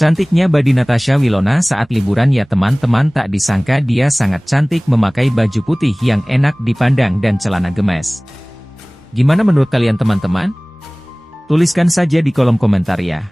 Cantiknya body Natasha Wilona saat liburan ya teman-teman, tak disangka dia sangat cantik memakai baju putih yang enak dipandang dan celana gemes. Gimana menurut kalian teman-teman? Tuliskan saja di kolom komentar ya.